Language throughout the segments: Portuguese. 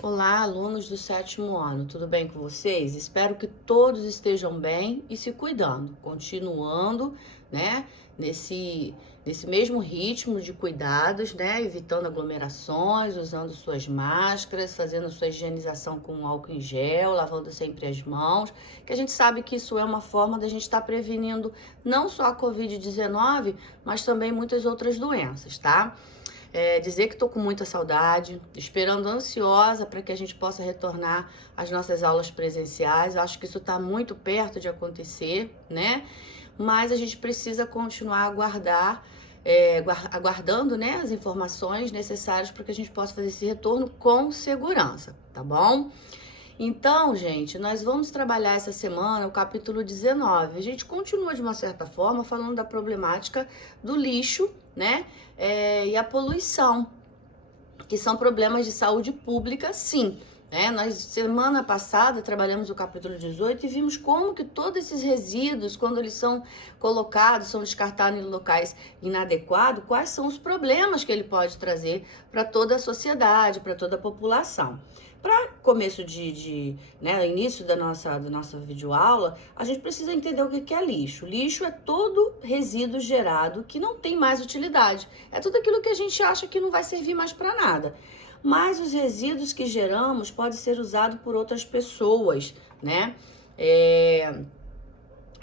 Olá, alunos do sétimo ano, tudo bem com vocês? Espero que todos estejam bem e se cuidando, continuando, né, nesse mesmo ritmo de cuidados, né, evitando aglomerações, usando suas máscaras, fazendo sua higienização com álcool em gel, lavando sempre as mãos, que a gente sabe que isso é uma forma da gente estar prevenindo não só a Covid-19, mas também muitas outras doenças, tá? Dizer que estou com muita saudade, esperando ansiosa para que a gente possa retornar às nossas aulas presenciais. Acho que isso está muito perto de acontecer, né? Mas a gente precisa continuar a aguardando, né, as informações necessárias para que a gente possa fazer esse retorno com segurança, tá bom? Então, gente, nós vamos trabalhar essa semana o capítulo 19. A gente continua, de uma certa forma, falando da problemática do lixo, né? E a poluição, que são problemas de saúde pública, sim. Nós, semana passada, trabalhamos o capítulo 18 e vimos como que todos esses resíduos, quando eles são colocados, são descartados em locais inadequados, quais são os problemas que ele pode trazer para toda a sociedade, para toda a população. Para começo início da nossa videoaula, a gente precisa entender o que é lixo. Lixo é todo resíduo gerado que não tem mais utilidade. É tudo aquilo que a gente acha que não vai servir mais para nada. Mas os resíduos que geramos podem ser usados por outras pessoas, né?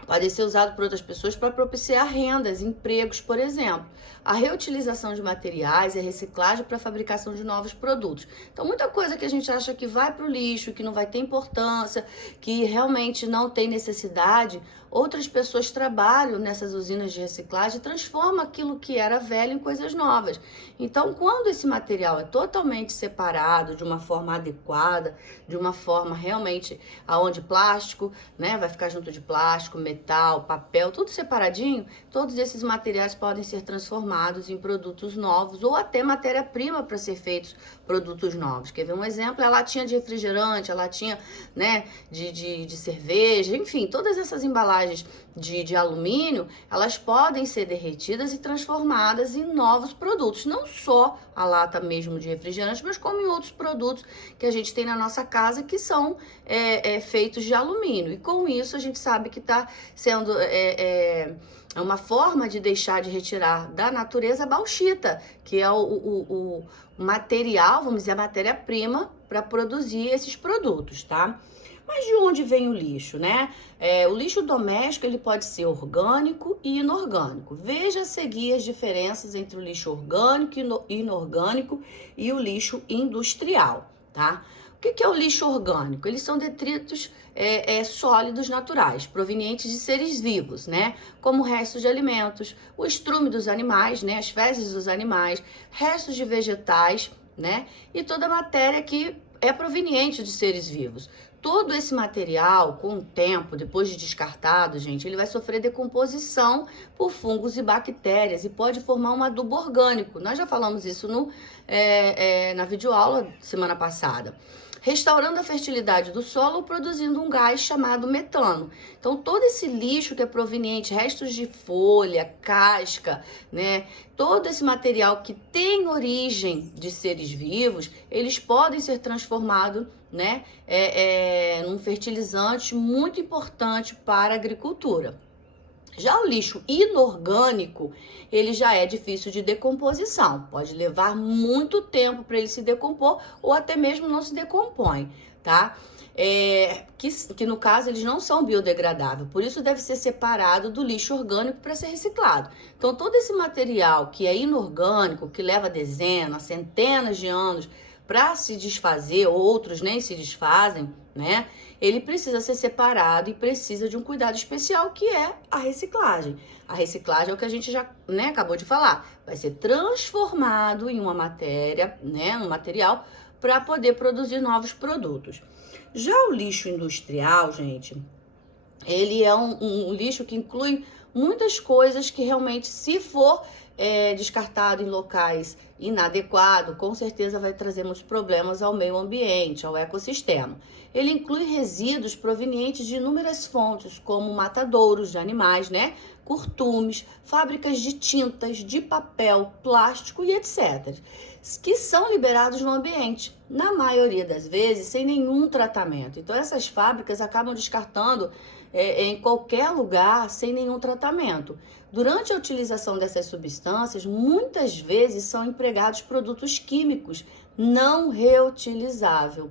Podem ser usados por outras pessoas para propiciar rendas, empregos, por exemplo. A reutilização de materiais e a reciclagem para a fabricação de novos produtos. Então, muita coisa que a gente acha que vai para o lixo, que não vai ter importância, que realmente não tem necessidade, outras pessoas trabalham nessas usinas de reciclagem e transformam aquilo que era velho em coisas novas. Então, quando esse material é totalmente separado de uma forma adequada, de uma forma realmente aonde plástico, né, vai ficar junto de plástico, metal, papel, tudo separadinho, todos esses materiais podem ser transformados em produtos novos ou até matéria-prima para ser feitos produtos novos. Quer ver um exemplo? É a latinha de refrigerante, a latinha, né, de cerveja, enfim, todas essas embalagens de alumínio, elas podem ser derretidas e transformadas em novos produtos. Não só a lata mesmo de refrigerante, mas como em outros produtos que a gente tem na nossa casa que são feitos de alumínio. E com isso a gente sabe que está sendo uma forma de deixar de retirar da natureza a bauxita, que é o material, vamos dizer, a matéria-prima para produzir esses produtos, tá? Mas de onde vem o lixo, né? O lixo doméstico, ele pode ser orgânico e inorgânico. Veja a seguir as diferenças entre o lixo orgânico e inorgânico e o lixo industrial, tá? O que é o lixo orgânico? Eles são detritos sólidos naturais, provenientes de seres vivos, né? Como restos de alimentos, o estrume dos animais, né? As fezes dos animais, restos de vegetais, né? E toda a matéria que é proveniente de seres vivos. Todo esse material, com o tempo, depois de descartado, gente, ele vai sofrer decomposição por fungos e bactérias e pode formar um adubo orgânico. Nós já falamos isso na videoaula semana passada. Restaurando a fertilidade do solo ou produzindo um gás chamado metano. Então, todo esse lixo que é proveniente, restos de folha, casca, né? Todo esse material que tem origem de seres vivos, eles podem ser transformados, né, num fertilizante muito importante para a agricultura. Já o lixo inorgânico, ele já é difícil de decomposição. Pode levar muito tempo para ele se decompor ou até mesmo não se decompõe, tá? Que no caso eles não são biodegradáveis, por isso deve ser separado do lixo orgânico para ser reciclado. Então todo esse material que é inorgânico, que leva dezenas, centenas de anos para se desfazer, outros nem se desfazem, né? Ele precisa ser separado e precisa de um cuidado especial, que é a reciclagem. A reciclagem é o que a gente já, né, acabou de falar. Vai ser transformado em uma matéria, né, um material, para poder produzir novos produtos. Já o lixo industrial, gente, ele é um lixo que inclui muitas coisas que realmente, se for descartado em locais inadequado, com certeza vai trazer muitos problemas ao meio ambiente, ao ecossistema. Ele inclui resíduos provenientes de inúmeras fontes, como matadouros de animais, né? Curtumes, fábricas de tintas, de papel, plástico e etc., que são liberados no ambiente, na maioria das vezes sem nenhum tratamento. Então essas fábricas acabam descartando em qualquer lugar sem nenhum tratamento. Durante a utilização dessas substâncias, muitas vezes são empregados produtos químicos não reutilizáveis,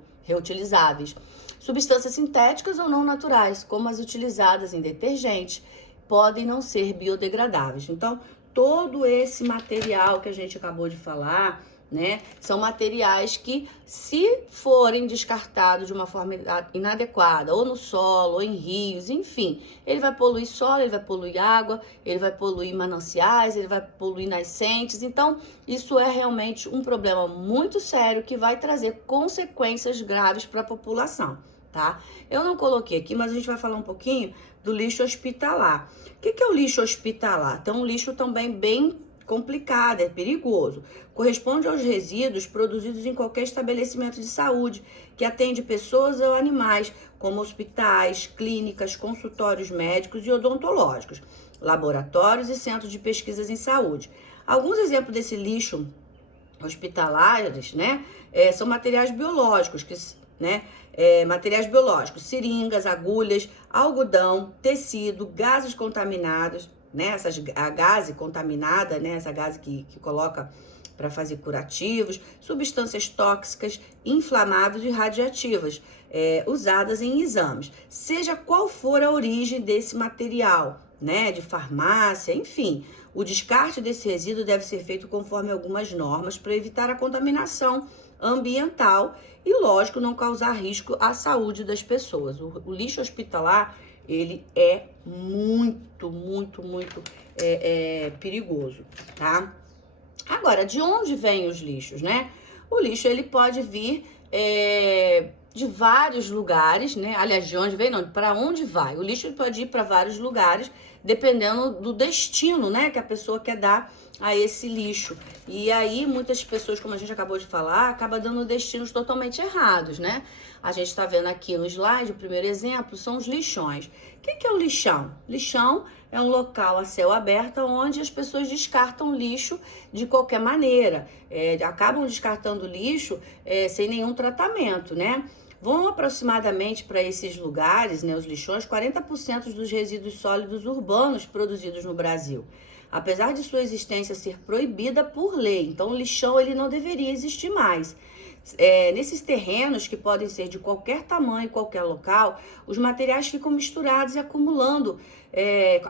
substâncias sintéticas ou não naturais, como as utilizadas em detergentes, podem não ser biodegradáveis. Então, todo esse material que a gente acabou de falar, né, são materiais que, se forem descartados de uma forma inadequada, ou no solo, ou em rios, enfim, ele vai poluir solo, ele vai poluir água, ele vai poluir mananciais, ele vai poluir nascentes. Então, isso é realmente um problema muito sério que vai trazer consequências graves para a população, tá? Eu não coloquei aqui, mas a gente vai falar um pouquinho do lixo hospitalar. O que é o lixo hospitalar? Então, um lixo também bem complicado, é perigoso. Corresponde aos resíduos produzidos em qualquer estabelecimento de saúde que atende pessoas ou animais, como hospitais, clínicas, consultórios médicos e odontológicos, laboratórios e centros de pesquisas em saúde. Alguns exemplos desse lixo hospitalares, né, são materiais biológicos, materiais biológicos, seringas, agulhas, algodão, tecido, gases contaminados, né, a gase contaminada, né, essa gase que coloca para fazer curativos, substâncias tóxicas, inflamáveis e radiativas, usadas em exames. Seja qual for a origem desse material, né, de farmácia, enfim, o descarte desse resíduo deve ser feito conforme algumas normas para evitar a contaminação ambiental e, lógico, não causar risco à saúde das pessoas. O lixo hospitalar, ele é muito perigoso, tá? Agora, de onde vêm os lixos, né? O lixo, ele pode vir de vários lugares, né? Aliás, de onde vem, não, para onde vai? O lixo pode ir para vários lugares, dependendo do destino, né, que a pessoa quer dar a esse lixo. E aí, muitas pessoas, como a gente acabou de falar, acabam dando destinos totalmente errados, né? A gente está vendo aqui no slide, o primeiro exemplo, são os lixões. O que é um lixão? Lixão é um local a céu aberto onde as pessoas descartam lixo de qualquer maneira. Acabam descartando lixo sem nenhum tratamento, né? Vão aproximadamente para esses lugares, né, os lixões, 40% dos resíduos sólidos urbanos produzidos no Brasil. Apesar de sua existência ser proibida por lei, então o lixão ele não deveria existir mais. Nesses terrenos, que podem ser de qualquer tamanho, qualquer local, os materiais ficam misturados e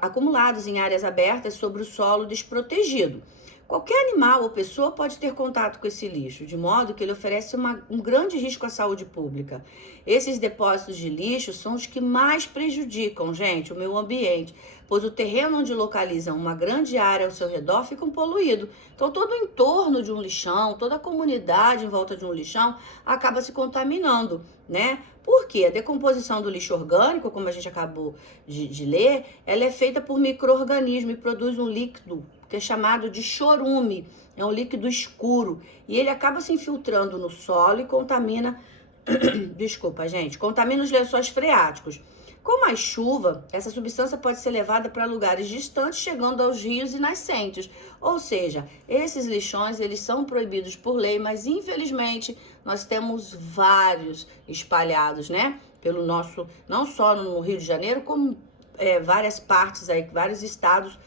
acumulados em áreas abertas sobre o solo desprotegido. Qualquer animal ou pessoa pode ter contato com esse lixo, de modo que ele oferece um grande risco à saúde pública. Esses depósitos de lixo são os que mais prejudicam, gente, o meio ambiente, pois o terreno onde localizam uma grande área ao seu redor fica poluído. Então, todo o entorno de um lixão, toda a comunidade em volta de um lixão acaba se contaminando, né? Por quê? A decomposição do lixo orgânico, como a gente acabou de ler, ela é feita por micro-organismos e produz um líquido que é chamado de chorume, é um líquido escuro, e ele acaba se infiltrando no solo e contamina, contamina os lençóis freáticos. Com mais chuva, essa substância pode ser levada para lugares distantes, chegando aos rios e nascentes. Ou seja, esses lixões, eles são proibidos por lei, mas infelizmente nós temos vários espalhados, né? Pelo nosso, não só no Rio de Janeiro, como várias partes aí, vários estados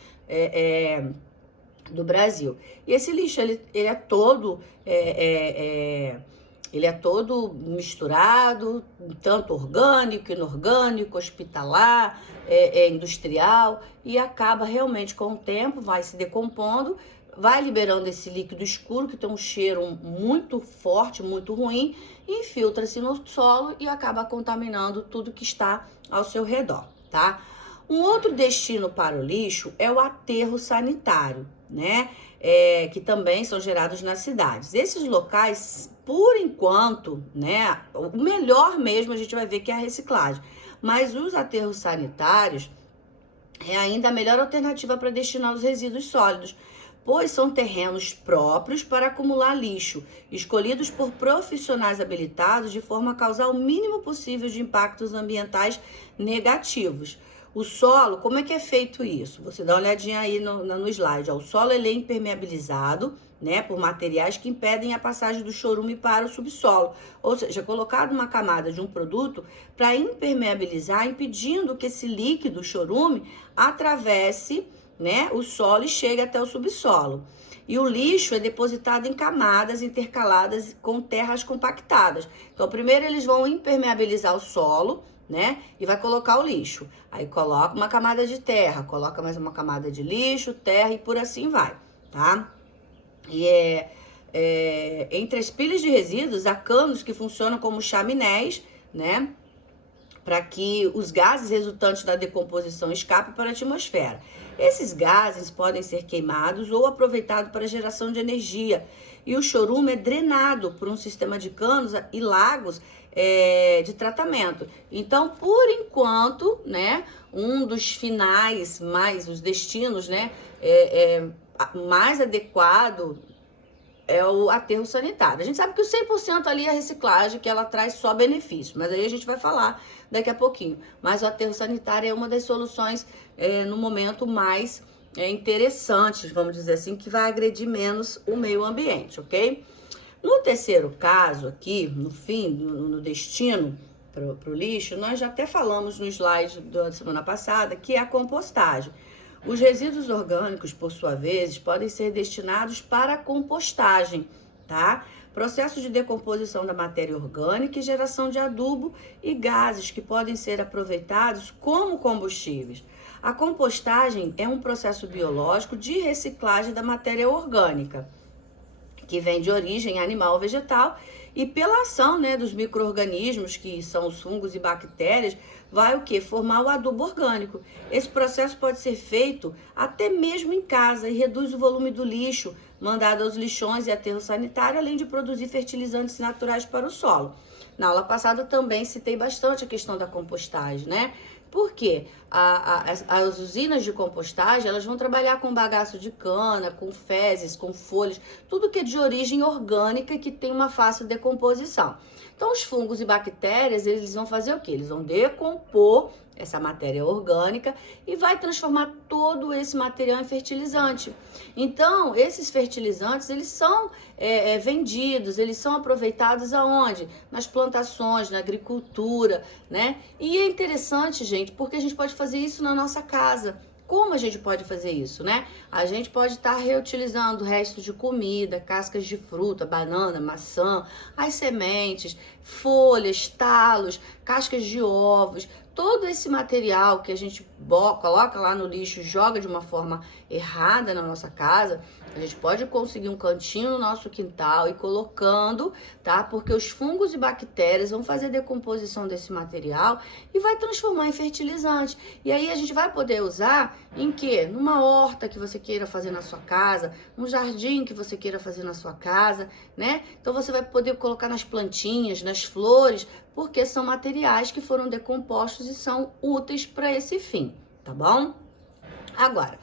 do Brasil. E esse lixo, ele é todo misturado, tanto orgânico, inorgânico, hospitalar, industrial, e acaba realmente com o tempo, vai se decompondo, vai liberando esse líquido escuro que tem um cheiro muito forte, muito ruim, infiltra-se no solo e acaba contaminando tudo que está ao seu redor, tá? Um outro destino para o lixo é o aterro sanitário, né? Que também são gerados nas cidades. Esses locais, por enquanto, né, o melhor mesmo a gente vai ver que é a reciclagem. Mas os aterros sanitários é ainda a melhor alternativa para destinar os resíduos sólidos, pois são terrenos próprios para acumular lixo, escolhidos por profissionais habilitados de forma a causar o mínimo possível de impactos ambientais negativos. O solo, como é que é feito isso? Você dá uma olhadinha aí no slide. Ó. O solo ele é impermeabilizado, né, por materiais que impedem a passagem do chorume para o subsolo. Ou seja, colocado uma camada de um produto para impermeabilizar, impedindo que esse líquido, chorume, atravesse, né, o solo e chegue até o subsolo. E o lixo é depositado em camadas intercaladas com terras compactadas. Então, primeiro eles vão impermeabilizar o solo, né? E vai colocar o lixo. Aí coloca uma camada de terra, coloca mais uma camada de lixo, terra e por assim vai, tá? E entre as pilhas de resíduos, há canos que funcionam como chaminés, né? Para que os gases resultantes da decomposição escapem para a atmosfera. Esses gases podem ser queimados ou aproveitados para geração de energia. E o chorume é drenado por um sistema de canos e lagos de tratamento. Então, por enquanto, né, um dos finais, mais os destinos, né, mais adequado é o aterro sanitário. A gente sabe que o 100% ali é a reciclagem, que ela traz só benefícios, mas aí a gente vai falar daqui a pouquinho. Mas o aterro sanitário é uma das soluções, no momento, mais interessantes, vamos dizer assim, que vai agredir menos o meio ambiente, ok? No terceiro caso aqui, no fim, no destino para o lixo, nós já até falamos no slide da semana passada, que é a compostagem. Os resíduos orgânicos, por sua vez, podem ser destinados para a compostagem, tá? Processo de decomposição da matéria orgânica e geração de adubo e gases que podem ser aproveitados como combustíveis. A compostagem é um processo biológico de reciclagem da matéria orgânica, que vem de origem animal ou vegetal, e pela ação, né, dos micro-organismos, que são os fungos e bactérias, vai o quê? Formar o adubo orgânico. Esse processo pode ser feito até mesmo em casa e reduz o volume do lixo mandado aos lixões e aterro sanitário, além de produzir fertilizantes naturais para o solo. Na aula passada também citei bastante a questão da compostagem, né? Por quê? As usinas de compostagem, elas vão trabalhar com bagaço de cana, com fezes, com folhas, tudo que é de origem orgânica e que tem uma fácil decomposição. Então, os fungos e bactérias, eles vão fazer o quê? Eles vão decompor essa matéria orgânica e vai transformar todo esse material em fertilizante. Então, esses fertilizantes, eles são vendidos, eles são aproveitados aonde? Nas plantações, na agricultura, né? E é interessante, gente, porque a gente pode fazer isso na nossa casa. Como a gente pode fazer isso, né? A gente pode estar reutilizando restos de comida, cascas de fruta, banana, maçã, as sementes, folhas, talos, cascas de ovos, todo esse material que a gente coloca lá no lixo, joga de uma forma errada na nossa casa, a gente pode conseguir um cantinho no nosso quintal e colocando, tá? Porque os fungos e bactérias vão fazer a decomposição desse material e vai transformar em fertilizante. E aí a gente vai poder usar em quê? Numa horta que você queira fazer na sua casa, num jardim que você queira fazer na sua casa, né? Então você vai poder colocar nas plantinhas, nas flores, porque são materiais que foram decompostos e são úteis para esse fim, tá bom? Agora,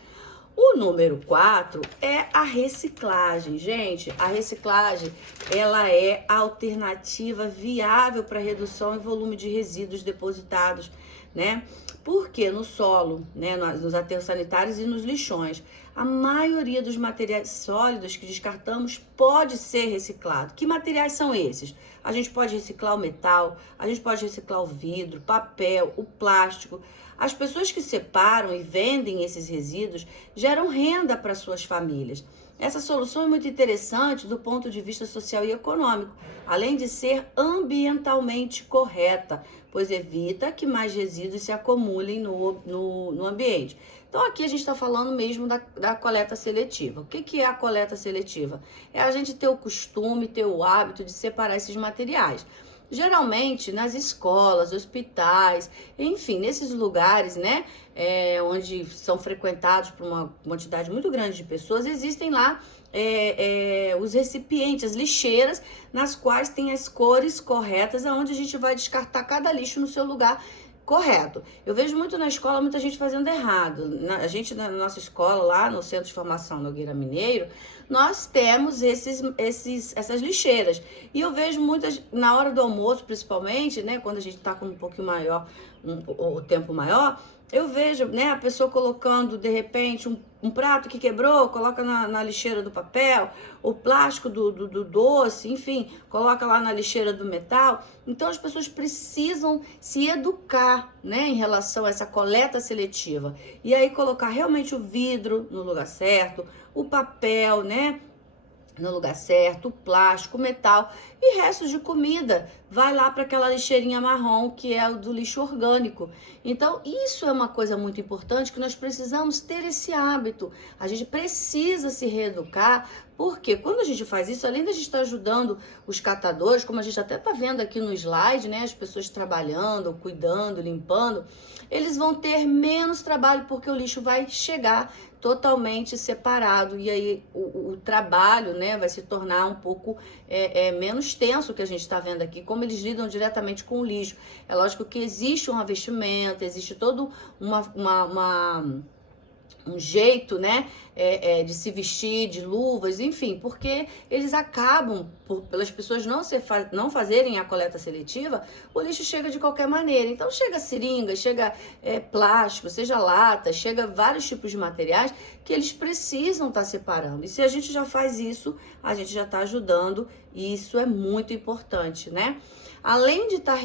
o número 4 é a reciclagem. Gente, a reciclagem, ela é a alternativa viável para redução em volume de resíduos depositados, né? Porque no solo, né, nos aterros sanitários e nos lixões, a maioria dos materiais sólidos que descartamos pode ser reciclado. Que materiais são esses? A gente pode reciclar o metal, a gente pode reciclar o vidro, papel, o plástico. As pessoas que separam e vendem esses resíduos geram renda para suas famílias. Essa solução é muito interessante do ponto de vista social e econômico, além de ser ambientalmente correta, pois evita que mais resíduos se acumulem no ambiente. Então aqui a gente está falando mesmo da coleta seletiva. O que é a coleta seletiva? É a gente ter o costume, ter o hábito de separar esses materiais. Geralmente nas escolas, hospitais, enfim, nesses lugares, né, onde são frequentados por uma quantidade muito grande de pessoas, existem lá os recipientes, as lixeiras, nas quais tem as cores corretas, aonde a gente vai descartar cada lixo no seu lugar Correto. Eu vejo muito na escola muita gente fazendo errado. A gente, na nossa escola, lá no Centro de Formação Nogueira Mineiro, nós temos essas lixeiras. E eu vejo muitas, na hora do almoço, principalmente, né, quando a gente está com um pouquinho maior, o tempo maior, eu vejo, né, a pessoa colocando, de repente, um prato que quebrou, coloca na lixeira do papel, o plástico do doce, enfim, coloca lá na lixeira do metal. Então, as pessoas precisam se educar, né, em relação a essa coleta seletiva. E aí, colocar realmente o vidro no lugar certo, o papel, né, no lugar certo, o plástico, o metal e restos de comida vai lá para aquela lixeirinha marrom que é o do lixo orgânico. Então isso é uma coisa muito importante que nós precisamos ter esse hábito. A gente precisa se reeducar porque quando a gente faz isso, além da gente estar ajudando os catadores, como a gente até está vendo aqui no slide, né, as pessoas trabalhando, cuidando, limpando, eles vão ter menos trabalho porque o lixo vai chegar totalmente separado e aí o trabalho, né, vai se tornar um pouco menos tenso que a gente está vendo aqui, como eles lidam diretamente com o lixo. É lógico que existe um investimento, existe todo um jeito, né, de se vestir, de luvas, enfim, porque eles acabam, pelas pessoas não fazerem a coleta seletiva, o lixo chega de qualquer maneira. Então chega seringa, chega plástico, seja lata, chega vários tipos de materiais que eles precisam estar separando. E se a gente já faz isso, a gente já está ajudando e isso é muito importante, né? Além de estar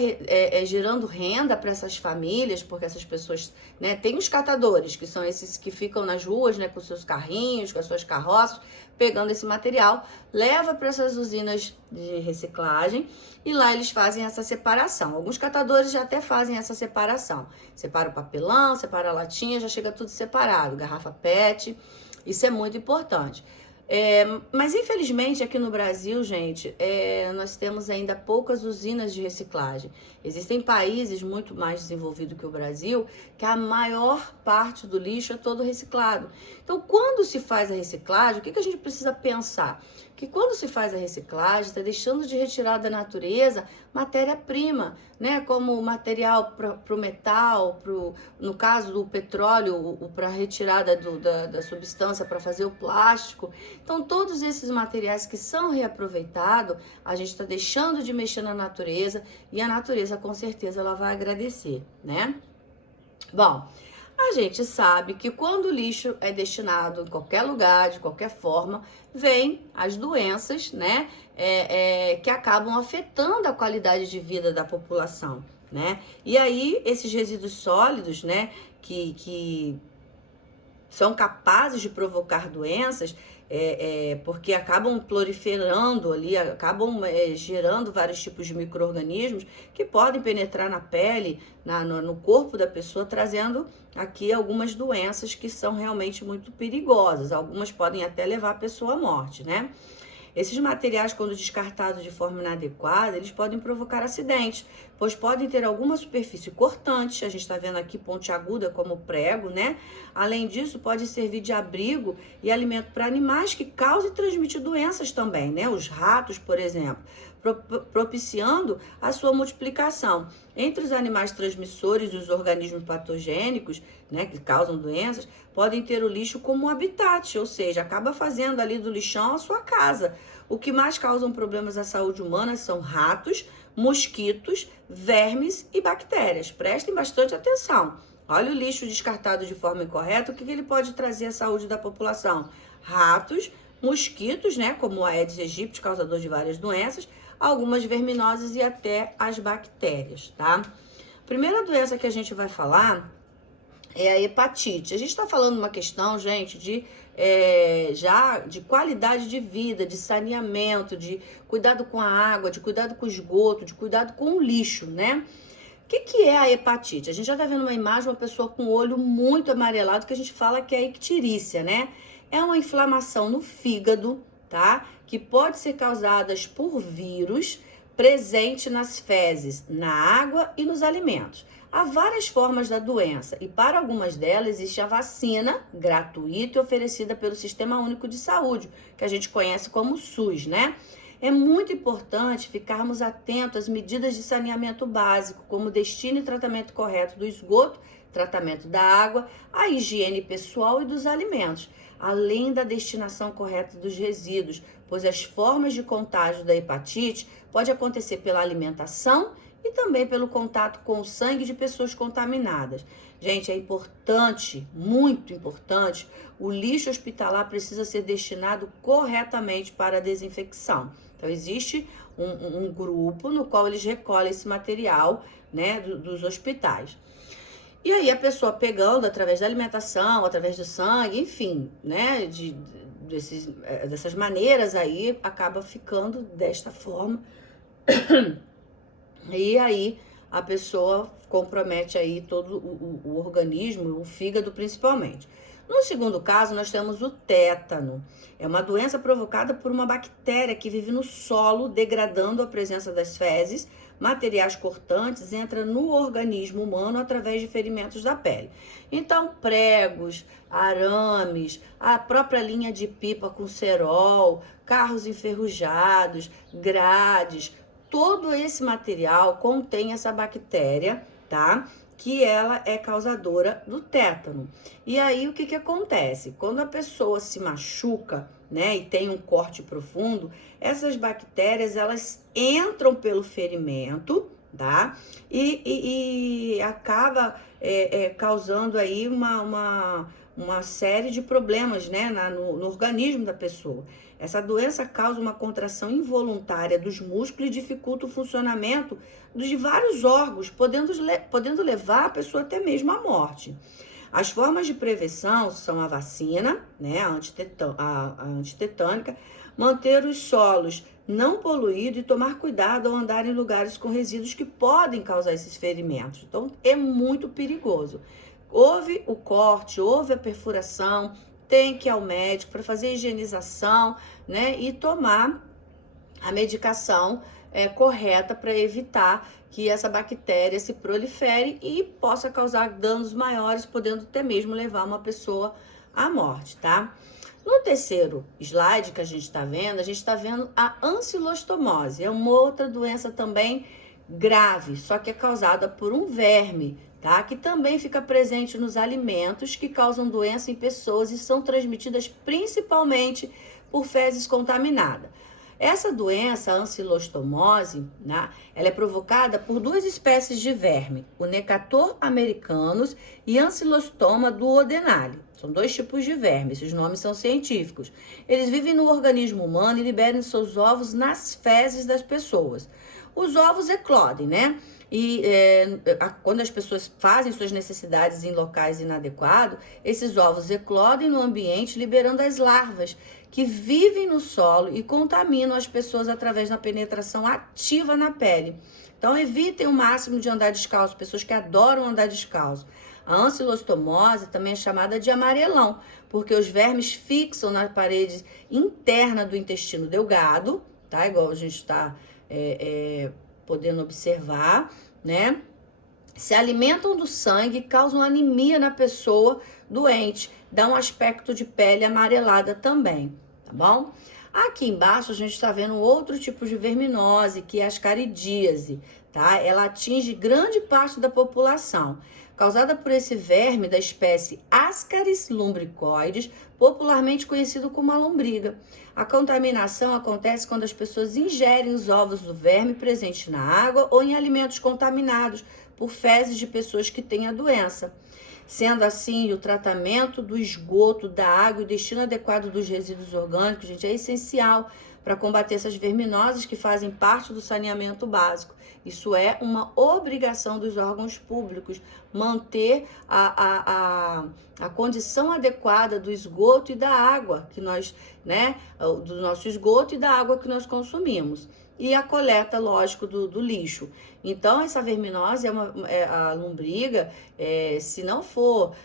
gerando renda para essas famílias, porque essas pessoas, né, tem os catadores, que são esses que ficam nas ruas, né, com seus carrinhos, com as suas carroças, pegando esse material, leva para essas usinas de reciclagem e lá eles fazem essa separação. Alguns catadores já até fazem essa separação. Separa o papelão, separa a latinha, já chega tudo separado, garrafa PET, isso é muito importante. Mas infelizmente aqui no Brasil, gente, nós temos ainda poucas usinas de reciclagem. Existem países muito mais desenvolvidos que o Brasil, que a maior parte do lixo é todo reciclado. Então, quando se faz a reciclagem, o que a gente precisa pensar? Que quando se faz a reciclagem, está deixando de retirar da natureza matéria-prima, né? Como material para o metal, no caso do petróleo, para a retirada da substância para fazer o plástico. Então, todos esses materiais que são reaproveitados, a gente está deixando de mexer na natureza e a natureza, com certeza, ela vai agradecer, né? Bom, a gente sabe que quando o lixo é destinado em qualquer lugar, de qualquer forma, vem as doenças, né, que acabam afetando a qualidade de vida da população, né? E aí, esses resíduos sólidos, né, que são capazes de provocar doenças, porque acabam proliferando ali, acabam gerando vários tipos de micro-organismos que podem penetrar na pele, no corpo da pessoa, trazendo aqui algumas doenças que são realmente muito perigosas. Algumas podem até levar a pessoa à morte, né? Esses materiais, quando descartados de forma inadequada, eles podem provocar acidentes, pois podem ter alguma superfície cortante, a gente está vendo aqui pontiaguda como prego, né? Além disso, pode servir de abrigo e alimento para animais que causam e transmitem doenças também, né? Os ratos, por exemplo, propiciando a sua multiplicação. Entre os animais transmissores e os organismos patogênicos, né, que causam doenças, podem ter o lixo como um habitat, ou seja, acaba fazendo ali do lixão a sua casa. O que mais causam problemas à saúde humana são ratos, mosquitos, vermes e bactérias. Prestem bastante atenção. Olha o lixo descartado de forma incorreta, o que ele pode trazer à saúde da população? Ratos, mosquitos, né, como o Aedes aegypti, causador de várias doenças, algumas verminosas e até as bactérias, tá? Primeira doença que a gente vai falar é a hepatite. A gente está falando uma questão, gente, já de qualidade de vida, de saneamento, de cuidado com a água, de cuidado com o esgoto, de cuidado com o lixo, né? O que é a hepatite? A gente já está vendo uma imagem, uma pessoa com o olho muito amarelado, que a gente fala que é a icterícia, né? É uma inflamação no fígado, tá? Que pode ser causada por vírus presente nas fezes, na água e nos alimentos. Há várias formas da doença e para algumas delas existe a vacina gratuita e oferecida pelo Sistema Único de Saúde, que a gente conhece como SUS, né? É muito importante ficarmos atentos às medidas de saneamento básico, como destino e tratamento correto do esgoto, tratamento da água, a higiene pessoal e dos alimentos, além da destinação correta dos resíduos, pois as formas de contágio da hepatite pode acontecer pela alimentação e também pelo contato com o sangue de pessoas contaminadas. Gente, é importante, muito importante, o lixo hospitalar precisa ser destinado corretamente para a desinfecção. Então, existe um grupo no qual eles recolhem esse material, né, dos hospitais. E aí a pessoa pegando através da alimentação, através do sangue, enfim, né, dessas maneiras aí, acaba ficando desta forma. E aí a pessoa compromete aí todo o organismo, o fígado principalmente. No segundo caso, nós temos o tétano. É uma doença provocada por uma bactéria que vive no solo, degradando a presença das fezes, materiais cortantes, entra no organismo humano através de ferimentos da pele. Então, pregos, arames, a própria linha de pipa com cerol, carros enferrujados, grades, todo esse material contém essa bactéria, tá? Que ela é causadora do tétano. E aí, o que que acontece? Quando a pessoa se machuca, né, e tem um corte profundo, essas bactérias, elas entram pelo ferimento, tá? E acaba causando aí uma série de problemas, né, no organismo da pessoa. Essa doença causa uma contração involuntária dos músculos e dificulta o funcionamento de vários órgãos, podendo levar a pessoa até mesmo à morte. As formas de prevenção são a vacina, né, a antitetânica, manter os solos não poluídos e tomar cuidado ao andar em lugares com resíduos que podem causar esses ferimentos. Então, é muito perigoso. Houve o corte, houve a perfuração, tem que ir ao médico para fazer a higienização, né, e tomar a medicação correta para evitar que essa bactéria se prolifere e possa causar danos maiores, podendo até mesmo levar uma pessoa à morte, tá? No terceiro slide que a gente está vendo a ancilostomose. É uma outra doença também grave, só que é causada por um verme, tá? Que também fica presente nos alimentos, que causam doença em pessoas e são transmitidas principalmente por fezes contaminadas. Essa doença, a ancilostomose, né, ela é provocada por duas espécies de verme, o Necator americanus e Ancylostoma duodenale. São dois tipos de verme, esses nomes são científicos. Eles vivem no organismo humano e liberam seus ovos nas fezes das pessoas. Os ovos eclodem, né? E quando as pessoas fazem suas necessidades em locais inadequados, esses ovos eclodem no ambiente, liberando as larvas que vivem no solo e contaminam as pessoas através da penetração ativa na pele. Então, evitem o máximo de andar descalço, pessoas que adoram andar descalço. A ancilostomose também é chamada de amarelão, porque os vermes fixam na parede interna do intestino delgado, tá? Igual a gente está podendo observar, né? Se alimentam do sangue, causam anemia na pessoa doente, dá um aspecto de pele amarelada também, tá bom? Aqui embaixo a gente está vendo outro tipo de verminose, que é a ascaridíase, tá? Ela atinge grande parte da população, causada por esse verme da espécie Ascaris lumbricoides, popularmente conhecido como a lombriga. A contaminação acontece quando as pessoas ingerem os ovos do verme presente na água ou em alimentos contaminados por fezes de pessoas que têm a doença. Sendo assim, o tratamento do esgoto, da água e o destino adequado dos resíduos orgânicos, gente, é essencial para combater essas verminoses que fazem parte do saneamento básico. Isso é uma obrigação dos órgãos públicos, manter a condição adequada do esgoto e da água que nós, né, do nosso esgoto e da água que nós consumimos. E a coleta, lógico, do lixo. Então, essa verminose a lombriga, se não for,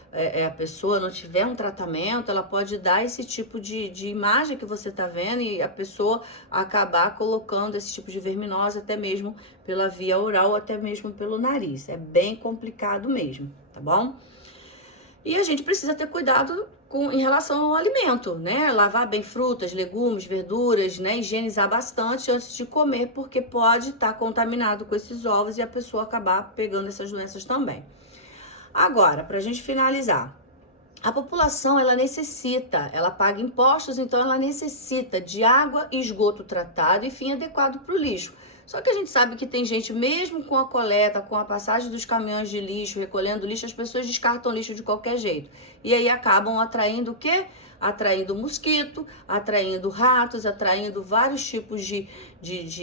a pessoa não tiver um tratamento, ela pode dar esse tipo de imagem que você está vendo e a pessoa acabar colocando esse tipo de verminose até mesmo pela via oral ou até mesmo pelo nariz. É bem complicado mesmo, tá bom? E a gente precisa ter cuidado em relação ao alimento, né? Lavar bem frutas, legumes, verduras, né? Higienizar bastante antes de comer, porque pode estar contaminado com esses ovos e a pessoa acabar pegando essas doenças também. Agora, para a gente finalizar, a população, ela paga impostos, então ela necessita de água e esgoto tratado e fim adequado para o lixo. Só que a gente sabe que tem gente, mesmo com a coleta, com a passagem dos caminhões de lixo, recolhendo lixo, as pessoas descartam lixo de qualquer jeito. E aí acabam atraindo o quê? Atraindo mosquito, atraindo ratos, atraindo vários tipos de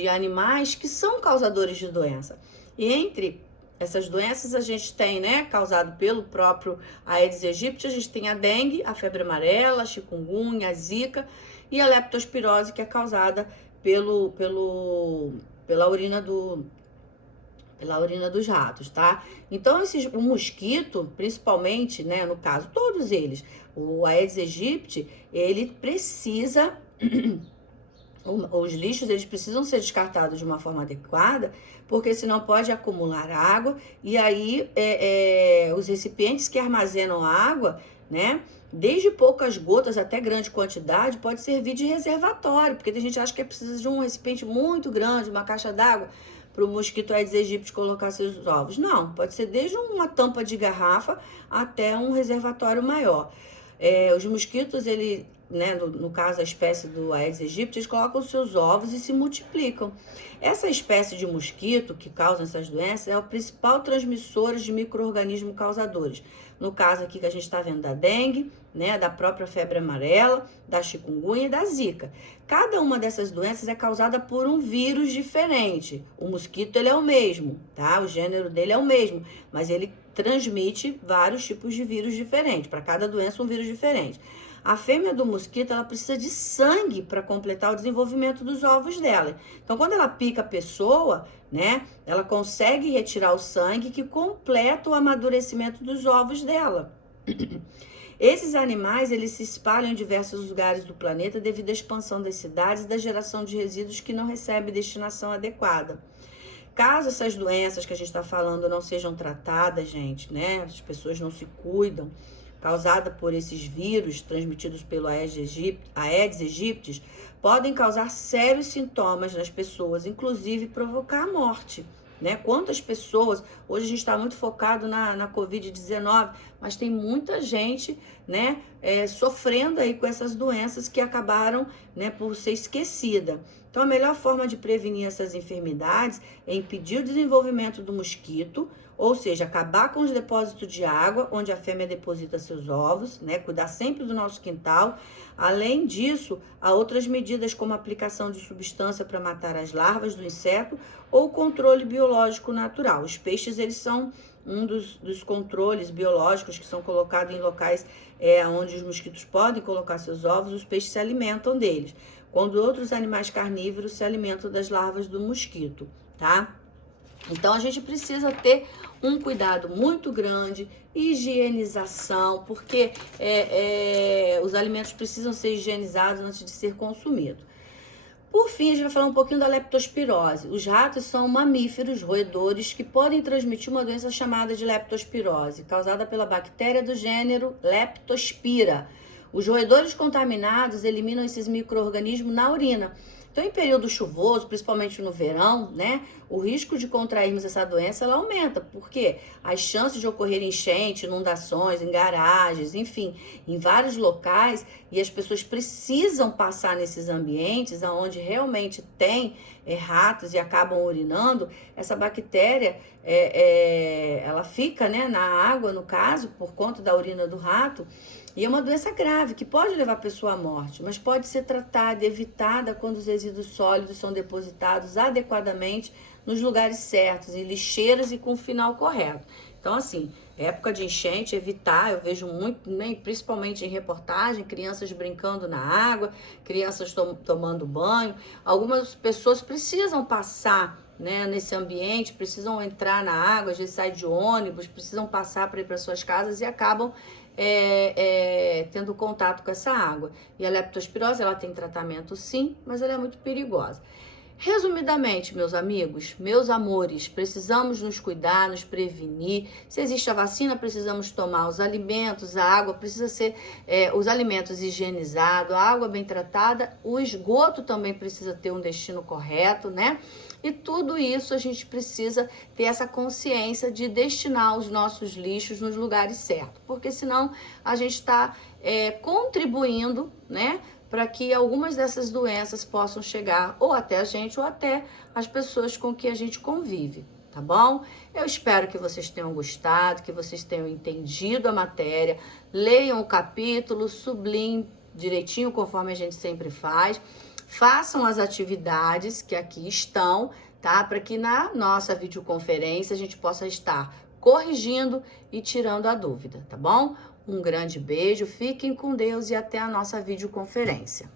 animais que são causadores de doença. E entre essas doenças a gente tem, né, causado pelo próprio Aedes aegypti, a gente tem a dengue, a febre amarela, a chikungunya, a zika e a leptospirose, que é causada pela urina dos ratos, tá? Então, o mosquito, principalmente, né, no caso, todos eles, o Aedes aegypti, ele precisa... Os lixos, eles precisam ser descartados de uma forma adequada, porque senão pode acumular água, e aí os recipientes que armazenam água, né, desde poucas gotas até grande quantidade, pode servir de reservatório, porque a gente acha que precisa de um recipiente muito grande, uma caixa d'água, para o mosquito Aedes aegypti colocar seus ovos. Não, pode ser desde uma tampa de garrafa até um reservatório maior. Os mosquitos, ele, né, no caso a espécie do Aedes aegypti, eles colocam seus ovos e se multiplicam. Essa espécie de mosquito que causa essas doenças é o principal transmissor de micro-organismos causadores. No caso aqui que a gente está vendo da dengue, né, da própria febre amarela, da chikungunya e da zika. Cada uma dessas doenças é causada por um vírus diferente. O mosquito, ele é o mesmo, tá? O gênero dele é o mesmo, mas ele transmite vários tipos de vírus diferentes. Para cada doença, um vírus diferente. A fêmea do mosquito, ela precisa de sangue para completar o desenvolvimento dos ovos dela. Então, quando ela pica a pessoa, né, ela consegue retirar o sangue que completa o amadurecimento dos ovos dela. Esses animais, eles se espalham em diversos lugares do planeta devido à expansão das cidades e da geração de resíduos que não recebe destinação adequada. Caso essas doenças que a gente está falando não sejam tratadas, gente, né, as pessoas não se cuidam, causada por esses vírus transmitidos pelo Aedes aegypti, podem causar sérios sintomas nas pessoas, inclusive provocar a morte, né? Quantas pessoas, hoje a gente está muito focado na Covid-19, mas tem muita gente, né, sofrendo aí com essas doenças que acabaram, né, por ser esquecida. Então, a melhor forma de prevenir essas enfermidades é impedir o desenvolvimento do mosquito, ou seja, acabar com os depósitos de água, onde a fêmea deposita seus ovos, né? Cuidar sempre do nosso quintal. Além disso, há outras medidas como a aplicação de substância para matar as larvas do inseto ou controle biológico natural. Os peixes, eles são um dos controles biológicos que são colocados em locais onde os mosquitos podem colocar seus ovos, os peixes se alimentam deles, quando outros animais carnívoros se alimentam das larvas do mosquito, tá? Então, a gente precisa ter um cuidado muito grande, higienização, porque os alimentos precisam ser higienizados antes de ser consumidos. Por fim, a gente vai falar um pouquinho da leptospirose. Os ratos são mamíferos roedores que podem transmitir uma doença chamada de leptospirose, causada pela bactéria do gênero Leptospira. Os roedores contaminados eliminam esses micro-organismos na urina. Então, em período chuvoso, principalmente no verão, né, o risco de contrairmos essa doença, ela aumenta, porque as chances de ocorrer enchente, inundações, em garagens, enfim, em vários locais, e as pessoas precisam passar nesses ambientes onde realmente tem ratos e acabam urinando, essa bactéria, ela fica, né, na água, no caso, por conta da urina do rato, e é uma doença grave, que pode levar a pessoa à morte, mas pode ser tratada, evitada quando os resíduos sólidos são depositados adequadamente nos lugares certos, em lixeiras e com o final correto. Então, assim, época de enchente, evitar, eu vejo muito, né, principalmente em reportagem, crianças brincando na água, crianças tomando banho. Algumas pessoas precisam passar, né, nesse ambiente, precisam entrar na água, às vezes saem de ônibus, precisam passar para ir para suas casas e acabam tendo contato com essa água. E a leptospirose, ela tem tratamento sim, mas ela é muito perigosa. Resumidamente, meus amigos, meus amores, precisamos nos cuidar, nos prevenir. Se existe a vacina, precisamos tomar os alimentos, a água precisa ser, os alimentos higienizados, a água bem tratada, o esgoto também precisa ter um destino correto, né? E tudo isso a gente precisa ter essa consciência de destinar os nossos lixos nos lugares certos, porque senão a gente está contribuindo, né, para que algumas dessas doenças possam chegar ou até a gente ou até as pessoas com que a gente convive, tá bom? Eu espero que vocês tenham gostado, que vocês tenham entendido a matéria, leiam o capítulo, sublinhem direitinho conforme a gente sempre faz, façam as atividades que aqui estão, tá? Para que na nossa videoconferência a gente possa estar corrigindo e tirando a dúvida, tá bom? Um grande beijo, fiquem com Deus e até a nossa videoconferência.